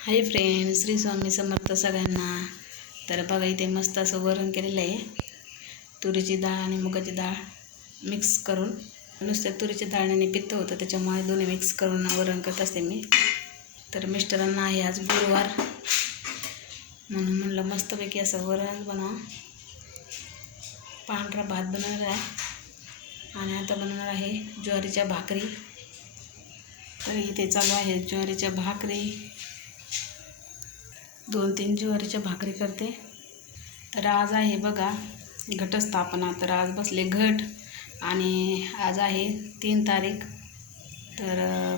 Hi friend Shri Swami Samarth सगळ्यांना. तर बघा इथे मस्त असं वरण केलेलं आहे. तुरीची डाळ आणि मुगाची डाळ मिक्स करून. नुसत्या तुरीच्या आणि पित्त होतं त्याच्यामुळे दोन्ही मिक्स करून वरण करत असते मी. तर मिस्टरांना आहे आज गुरुवार. म्हणून म्हणलं मस्तपैकी असं वरण बनवा पांढरा भात बनवणार आहे. आणि आता बनवणार आहे ज्वारीच्या भाकरी. तर इथे चालू आहे ज्वारीच्या भाकरी. दोन तीन ज्वारीच्या भाकरी करते. तर आज आहे बघा घटस्थापना. तर आज बसले घट आणि आज आहे तीन तारीख. तर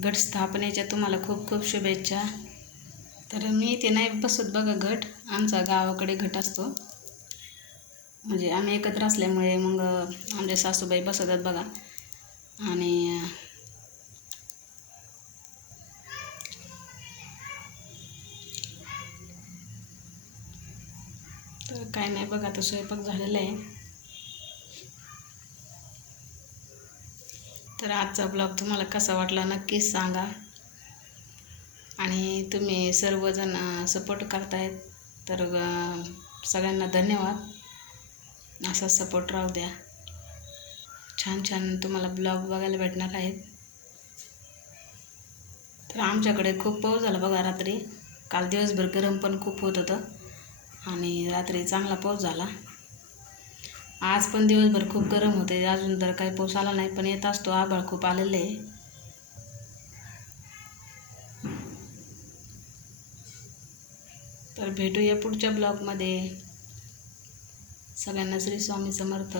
घटस्थापनेच्या तुम्हाला खूप खूप शुभेच्छा. तर मी ते नाही बसत बघा घट. आमचा गावाकडे घट असतो. म्हणजे आम्ही एकत्र असल्यामुळे मग आमच्या सासूबाई बसतात बघा. आणि तर काय नाही बघा आता स्वयंपाक झालेला आहे. तर आजचा ब्लॉग तुम्हाला कसा वाटला नक्कीच सांगा. आणि तुम्ही सर्वजण सपोर्ट करतायत तर सगळ्यांना धन्यवाद. असा सपोर्ट राहू द्या. छान छान तुम्हाला ब्लॉग बघायला भेटणार आहेत. तर आमच्याकडे खूप पाऊस झाला बघा रात्री. काल दिवसभर गरम पण खूप होत होतं. आणि रात्री चांगला पाऊस झाला. आज पण दिवसभर खूप गरम होते. अजून तर काही पाऊस आला नाही पण येत असतो. आभाळ खूप आलेले आहे. तर भेटूया पुढच्या ब्लॉगमध्ये. सगळ्यांना श्री स्वामी समर्थ.